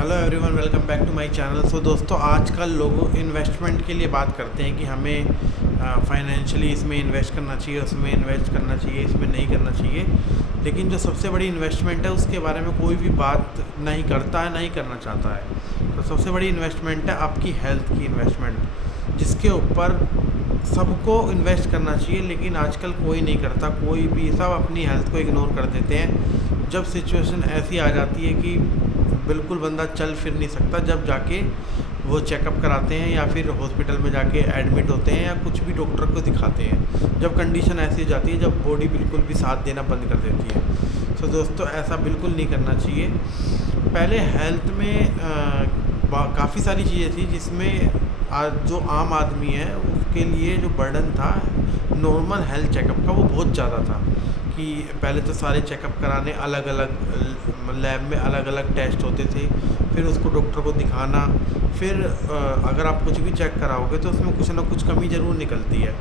Hello everyone, welcome back to my channel. So दोस्तों, आजकल लोग इन्वेस्टमेंट के लिए बात करते हैं कि हमें फाइनेंशियली इसमें इन्वेस्ट करना चाहिए, उसमें इन्वेस्ट करना चाहिए, इसमें नहीं करना चाहिए। लेकिन जो सबसे बड़ी इन्वेस्टमेंट है उसके बारे में कोई भी बात नहीं करता है, नहीं करना चाहता है। तो सबसे बड़ी इन्वेस्टमेंट है आपकी हेल्थ की इन्वेस्टमेंट, जिसके ऊपर सबको इन्वेस्ट करना चाहिए। लेकिन आजकल कोई नहीं करता, कोई भी, सब अपनी हेल्थ को इग्नोर कर देते हैं। जब सिचुएशन ऐसी आ जाती है कि बिल्कुल बंदा चल फिर नहीं सकता, जब जाके वो चेकअप कराते हैं या फिर हॉस्पिटल में जाके एडमिट होते हैं या कुछ भी डॉक्टर को दिखाते हैं, जब कंडीशन ऐसी हो जाती है, जब बॉडी बिल्कुल भी साथ देना बंद कर देती है। तो दोस्तों, ऐसा बिल्कुल नहीं करना चाहिए। पहले हेल्थ में काफ़ी सारी चीज़ें थी जिसमें जो आम आदमी है उसके लिए जो बर्डन था नॉर्मल हेल्थ चेकअप का, वो बहुत ज़्यादा था। कि पहले तो सारे चेकअप कराने, अलग अलग लैब में अलग अलग टेस्ट होते थे, फिर उसको डॉक्टर को दिखाना, फिर अगर आप कुछ भी चेक कराओगे तो उसमें कुछ ना कुछ कमी ज़रूर निकलती है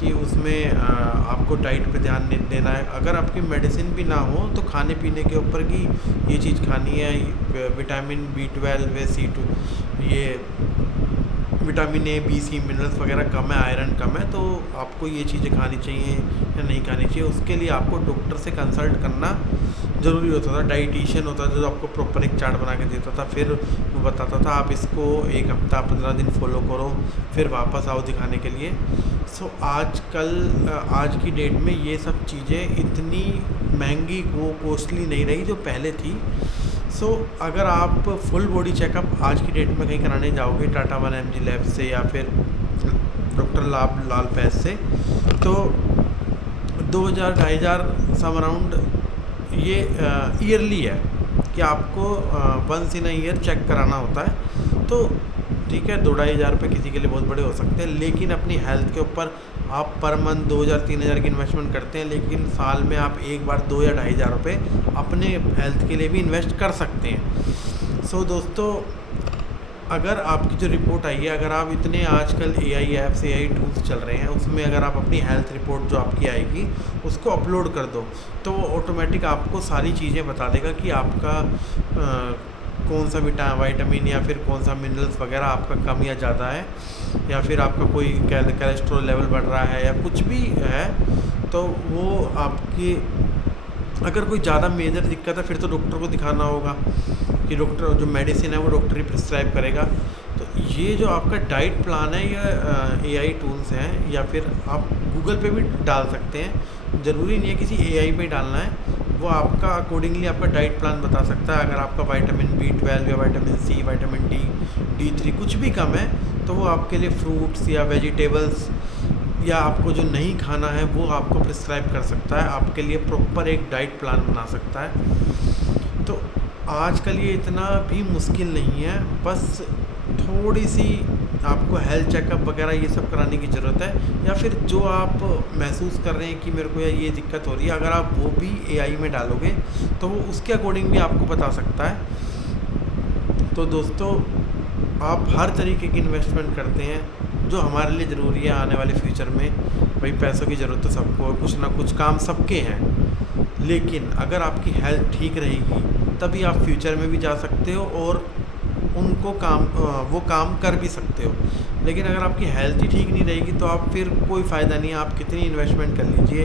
कि उसमें आपको डाइट पे ध्यान देना है। अगर आपकी मेडिसिन भी ना हो तो खाने पीने के ऊपर कि ये चीज़ खानी है, विटामिन B12 है, C2, ये vitamin A, B, C, minerals वगैरह कम है, आयरन कम है, तो आपको ये चीज़ें खानी चाहिए या नहीं खानी चाहिए, उसके लिए आपको डॉक्टर से कंसल्ट करना ज़रूरी होता था। डाइटिशियन होता था जो आपको प्रॉपर एक चार्ट बना के देता था, फिर वो बताता था आप इसको 1 हफ्ता 15 दिन फॉलो करो, फिर वापस आओ दिखाने के लिए। सो आज की डेट में ये सब चीज़ें इतनी महंगी, वो कॉस्टली नहीं रही जो पहले थी। सो अगर आप फुल बॉडी चेकअप आज की डेट में कहीं कराने जाओगे टाटा 1mg लैब से या फिर डॉक्टर लाल पैस से, तो 2000 2,500 सम अराउंड ये ईयरली है कि आपको वंस इन ईयर चेक कराना होता है। तो ठीक है, 2-2,500 रुपये किसी के लिए बहुत बड़े हो सकते हैं, लेकिन अपनी हेल्थ के ऊपर आप पर मंथ 2,000-3,000 की इन्वेस्टमेंट करते हैं, लेकिन साल में आप एक बार 2 या 2,500 रुपये अपने हेल्थ के लिए भी इन्वेस्ट कर सकते हैं। सो दोस्तों, अगर आपकी जो रिपोर्ट आई है, अगर आप इतने आजकल AI ऐप्स, AI टूल्स चल रहे हैं, उसमें अगर आप अपनी हेल्थ रिपोर्ट जो आपकी आएगी उसको अपलोड कर दो, तो वो ऑटोमेटिक आपको सारी चीज़ें बता देगा कि आपका कौन सा विटामिन या फिर कौन सा मिनरल्स वगैरह आपका कम या ज़्यादा है, या फिर आपका कोई कोलेस्ट्रॉल लेवल बढ़ रहा है या कुछ भी है। तो वो आपकी, अगर कोई ज़्यादा मेजर दिक्कत है फिर तो डॉक्टर को दिखाना होगा कि डॉक्टर जो मेडिसिन है वो डॉक्टर ही प्रिस्क्राइब करेगा। तो ये जो आपका डाइट प्लान है, ये AI टूल्स हैं, या फिर आप गूगल पे भी डाल सकते हैं, ज़रूरी नहीं है किसी AI पे डालना है। वो आपका अकॉर्डिंगली आपका डाइट प्लान बता सकता है। अगर आपका विटामिन B12 या विटामिन C, विटामिन D3 कुछ भी कम है, तो वो आपके लिए फ्रूट्स या वेजिटेबल्स या आपको जो नहीं खाना है वो आपको प्रिस्क्राइब कर सकता है, आपके लिए प्रॉपर एक डाइट प्लान बना सकता है। तो आजकल ये इतना भी मुश्किल नहीं है, बस थोड़ी सी आपको हेल्थ चेकअप वगैरह ये सब कराने की ज़रूरत है, या फिर जो आप महसूस कर रहे हैं कि मेरे को यार ये दिक्कत हो रही है, अगर आप वो भी AI में डालोगे तो वो उसके अकॉर्डिंग भी आपको बता सकता है। तो दोस्तों, आप हर तरीके की इन्वेस्टमेंट करते हैं जो हमारे लिए ज़रूरी है आने वाले फ्यूचर में। भाई, पैसों की ज़रूरत तो सबको है, कुछ ना कुछ काम सबके हैं, लेकिन अगर आपकी हेल्थ ठीक रहेगी तभी आप फ्यूचर में भी जा सकते हो और उनको वो काम कर भी सकते हो। लेकिन अगर आपकी हेल्थ ही ठीक नहीं रहेगी तो आप फिर कोई फ़ायदा नहीं है, आप कितनी इन्वेस्टमेंट कर लीजिए,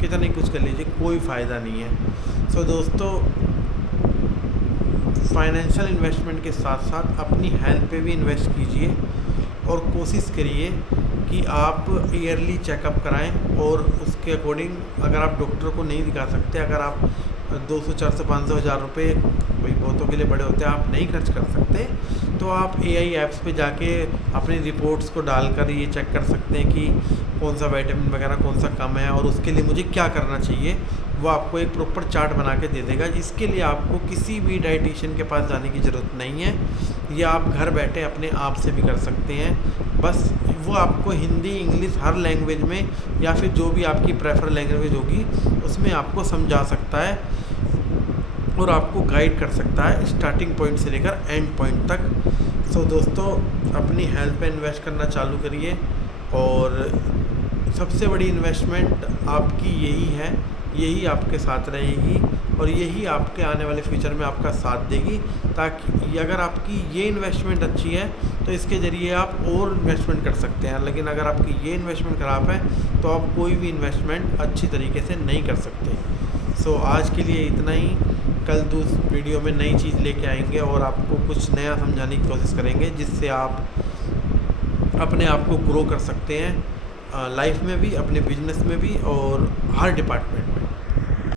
कितना ही कुछ कर लीजिए, कोई फ़ायदा नहीं है। सो दोस्तों, फाइनेंशियल इन्वेस्टमेंट के साथ साथ अपनी हेल्थ पे भी इन्वेस्ट कीजिए और कोशिश करिए कि आप ईयरली चेकअप कराएं, और उसके अकॉर्डिंग अगर आप डॉक्टर को नहीं दिखा सकते, अगर आप 200, 400, 500, 1,000 रुपये, भाई बहुतों के लिए बड़े होते हैं, आप नहीं खर्च कर सकते, तो आप AI ऐप्स पे जाके अपनी रिपोर्ट्स को डालकर ये चेक कर सकते हैं कि कौन सा विटामिन वगैरह कौन सा कम है और उसके लिए मुझे क्या करना चाहिए। वो आपको एक प्रॉपर चार्ट बना के दे देगा। इसके लिए आपको किसी भी डाइटिशियन के पास जाने की ज़रूरत नहीं है, ये आप घर बैठे अपने आप से भी कर सकते हैं। बस वो आपको हिंदी, इंग्लिश, हर लैंग्वेज में, या फिर जो भी आपकी प्रेफर लैंग्वेज होगी उसमें आपको समझा सकता है और आपको गाइड कर सकता है स्टार्टिंग पॉइंट से लेकर एंड पॉइंट तक। सो दोस्तों, अपनी हेल्थ पे इन्वेस्ट करना चालू करिए, और सबसे बड़ी इन्वेस्टमेंट आपकी यही है, यही आपके साथ रहेगी और यही आपके आने वाले फ्यूचर में आपका साथ देगी। ताकि अगर आपकी ये इन्वेस्टमेंट अच्छी है तो इसके ज़रिए आप और इन्वेस्टमेंट कर सकते हैं, लेकिन अगर आपकी ये इन्वेस्टमेंट ख़राब है तो आप कोई भी इन्वेस्टमेंट अच्छी तरीके से नहीं कर सकते। सो आज के लिए इतना ही। कल वीडियो में नई चीज़ लेके आएंगे और आपको कुछ नया समझाने की कोशिश करेंगे, जिससे आप अपने आप को ग्रो कर सकते हैं लाइफ में भी, अपने बिजनेस में भी और हर डिपार्टमेंट